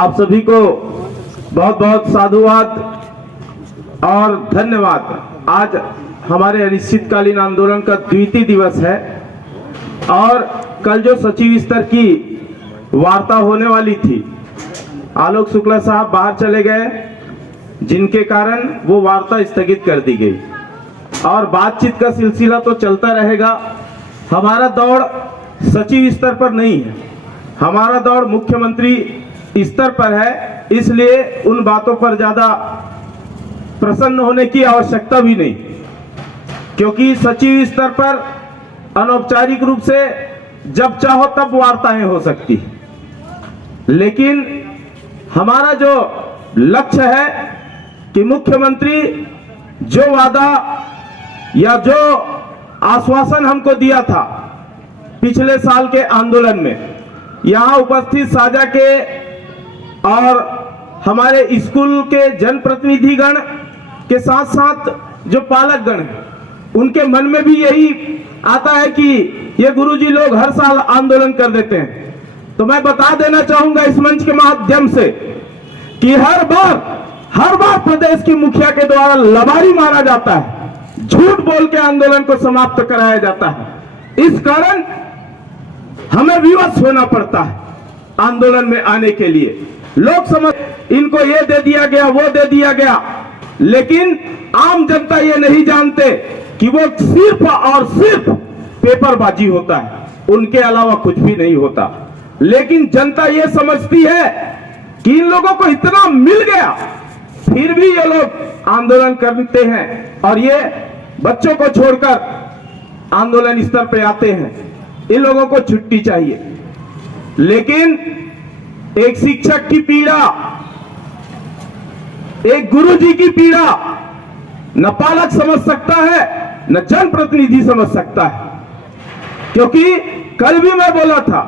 आप सभी को बहुत बहुत साधुवाद और धन्यवाद। आज हमारे अनिश्चितकालीन आंदोलन का द्वितीय दिवस है और कल जो सचिव स्तर की वार्ता होने वाली थी, आलोक शुक्ला साहब बाहर चले गए, जिनके कारण वो वार्ता स्थगित कर दी गई और बातचीत का सिलसिला तो चलता रहेगा। हमारा दौड़ सचिव स्तर पर नहीं है, हमारा दौड़ मुख्यमंत्री स्तर पर है, इसलिए उन बातों पर ज्यादा प्रसन्न होने की आवश्यकता भी नहीं, क्योंकि सचिव स्तर पर अनौपचारिक रूप से जब चाहो तब वार्ताएं हो सकती, लेकिन हमारा जो लक्ष्य है कि मुख्यमंत्री जो वादा या जो आश्वासन हमको दिया था पिछले साल के आंदोलन में, यहाँ उपस्थित साझा के और हमारे स्कूल के जनप्रतिनिधिगण के साथ साथ जो पालकगण हैं, उनके मन में भी यही आता है कि ये गुरुजी लोग हर साल आंदोलन कर देते हैं। तो मैं बता देना चाहूंगा इस मंच के माध्यम से कि हर बार प्रदेश की मुखिया के द्वारा लबारी मारा जाता है, झूठ बोल के आंदोलन को समाप्त कराया जाता है। इस कारण हमें विवश होना पड़ता है आंदोलन में आने के लिए। लोग समझ इनको ये दे दिया गया, वो दे दिया गया, लेकिन आम जनता ये नहीं जानते कि वो सिर्फ और सिर्फ पेपरबाजी होता है, उनके अलावा कुछ भी नहीं होता। लेकिन जनता ये समझती है कि इन लोगों को इतना मिल गया, फिर भी ये लोग आंदोलन करते हैं और ये बच्चों को छोड़कर आंदोलन स्तर पे आते हैं। इन लोगों को छुट्टी चाहिए, लेकिन एक शिक्षक की पीड़ा, एक गुरुजी की पीड़ा न पालक समझ सकता है, न जनप्रतिनिधि समझ सकता है। क्योंकि कल भी मैं बोला था,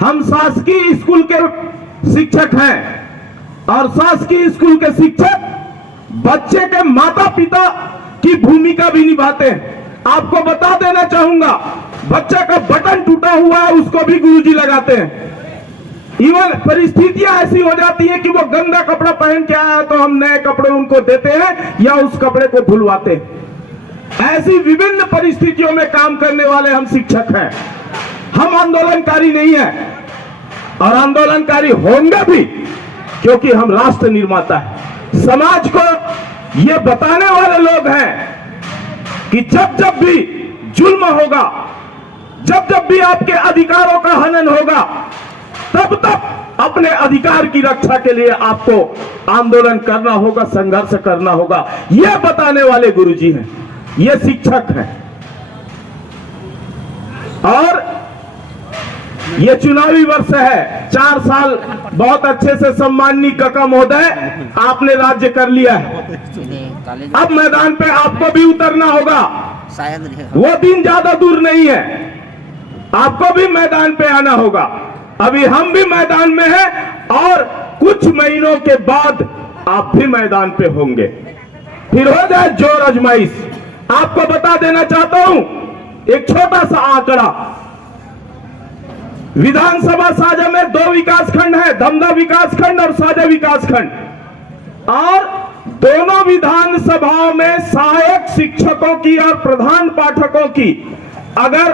हम शासकीय स्कूल के शिक्षक हैं और शासकीय स्कूल के शिक्षक बच्चे के माता पिता की भूमिका भी निभाते हैं। आपको बता देना चाहूंगा, बच्चा का बटन टूटा हुआ है, उसको भी गुरुजी लगाते हैं। इवन परिस्थितियां ऐसी हो जाती है कि वो गंदा कपड़ा पहन के आया तो हम नए कपड़े उनको देते हैं या उस कपड़े को धुलवाते हैं। ऐसी विभिन्न परिस्थितियों में काम करने वाले हम शिक्षक हैं। हम आंदोलनकारी नहीं हैं और आंदोलनकारी होंगे भी, क्योंकि हम राष्ट्र निर्माता हैं। समाज को ये बताने वाले लोग हैं कि जब जब भी जुल्म होगा, जब जब भी आपके अधिकारों का हनन होगा, तब तक अपने अधिकार की रक्षा के लिए आपको आंदोलन करना होगा, संघर्ष करना होगा। यह बताने वाले गुरुजी हैं, ये शिक्षक हैं। और ये चुनावी वर्ष है, 4 साल बहुत अच्छे से सम्माननीय काका महोदय आपने राज्य कर लिया है। अब मैदान पे आपको भी उतरना होगा, वो दिन ज्यादा दूर नहीं है, आपको भी मैदान पे आना होगा। अभी हम भी मैदान में हैं और कुछ महीनों के बाद आप भी मैदान पे होंगे, फिर हो जाए जोर आजमाइश। आपको बता देना चाहता हूं एक छोटा सा आंकड़ा, विधानसभा साझा में 2 विकासखंड है, धमधा विकासखंड और साझा विकासखंड, और दोनों विधानसभाओं में सहायक शिक्षकों की और प्रधान पाठकों की अगर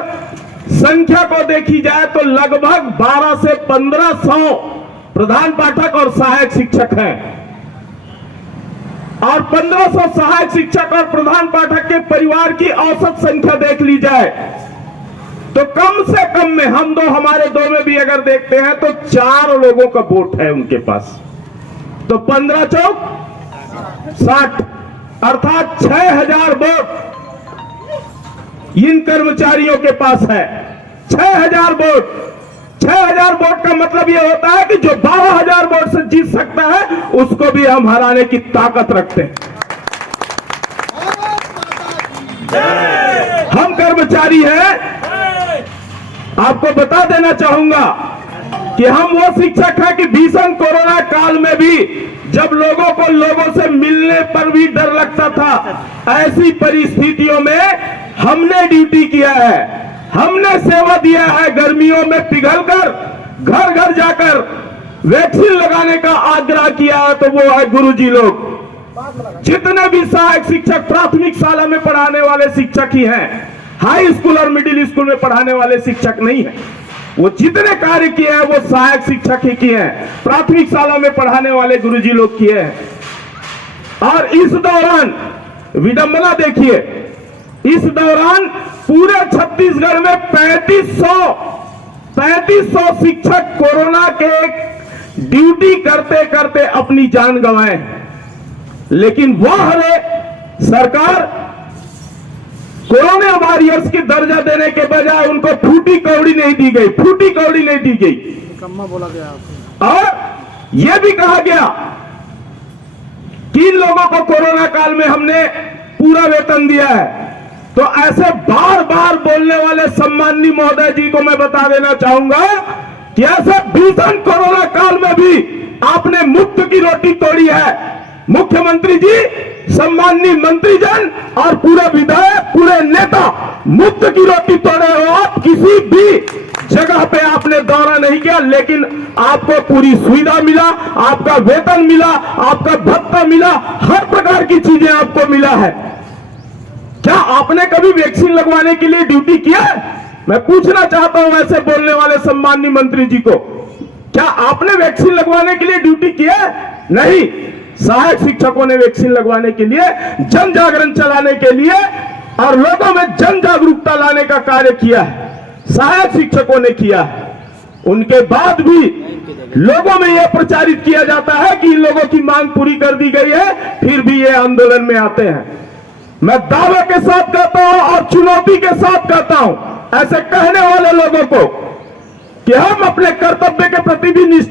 संख्या को देखी जाए तो लगभग 1200 से 1500 प्रधान पाठक और सहायक शिक्षक हैं। और 1500 सहायक शिक्षक और प्रधान पाठक के परिवार की औसत संख्या देख ली जाए तो कम से कम में हम दो, हमारे दो में भी अगर देखते हैं तो 4 लोगों का वोट है उनके पास। तो 15 चौक 60, अर्थात 6000 वोट इन कर्मचारियों के पास है। 6000 वोट, 6000 वोट का मतलब यह होता है कि जो 12000 वोट से जीत सकता है उसको भी हम हराने की ताकत रखते हैं। हम कर्मचारी हैं। आपको बता देना चाहूंगा कि हम वो शिक्षक हैं कि भीषण कोरोना काल में भी जब लोगों से मिलने पर भी डर लगता था, ऐसी परिस्थितियों में हमने ड्यूटी किया है, हमने सेवा दिया है। गर्मियों में पिघलकर घर घर जाकर वैक्सीन लगाने का आग्रह किया है तो वो है गुरुजी लोग। जितने भी सहायक शिक्षक प्राथमिक शाला में पढ़ाने वाले शिक्षक ही हैं, हाई स्कूल और मिडिल स्कूल में पढ़ाने वाले शिक्षक नहीं है। वो जितने कार्य किए हैं वो सहायक शिक्षक ही किए हैं, प्राथमिक शाला में पढ़ाने वाले गुरुजी लोग किए हैं। और इस दौरान विडंबना देखिए, इस दौरान पूरे छत्तीसगढ़ में 3500 शिक्षक कोरोना के ड्यूटी करते करते अपनी जान गंवाए, लेकिन वह सरकार कोरोना वॉरियर्स की दर्जा देने के बजाय उनको फूटी कौड़ी नहीं दी गई, फूटी कौड़ी नहीं दी गई। कम्मा बोला गया और यह भी कहा गया कि इन लोगों को कोरोना काल में हमने पूरा वेतन दिया है। तो ऐसे बार बार बोलने वाले सम्माननीय महोदय जी को मैं बता देना चाहूंगा कि ऐसे भीषण कोरोना काल में भी आपने मुफ्त की रोटी तोड़ी है। मुख्यमंत्री जी, सम्माननीय मंत्रीजन और पूरे विधायक, पूरे नेता मुफ्त की रोटी तोड़े हो। आप किसी भी जगह पे आपने दौरा नहीं किया, लेकिन आपको पूरी सुविधा मिला, आपका वेतन मिला, आपका भत्ता मिला, हर प्रकार की चीजें आपको मिला है। क्या आपने कभी वैक्सीन लगवाने के लिए ड्यूटी किया है? मैं पूछना चाहता हूं ऐसे बोलने वाले सम्माननीय मंत्री जी को, क्या आपने वैक्सीन लगवाने के लिए ड्यूटी किया है? नहीं। सहायक शिक्षकों ने वैक्सीन लगवाने के लिए, जन जागरण चलाने के लिए और लोगों में जन जागरूकता लाने का कार्य किया है, सहायक शिक्षकों ने किया है। उनके बाद भी लोगों में यह प्रचारित किया जाता है कि इन लोगों की मांग पूरी कर दी गई है, फिर भी ये आंदोलन में आते हैं। मैं दावे के साथ कहता हूं और चुनौती के साथ कहता हूं ऐसे कहने वाले लोगों को कि हम अपने कर्तव्य के प्रति भी निष्ठा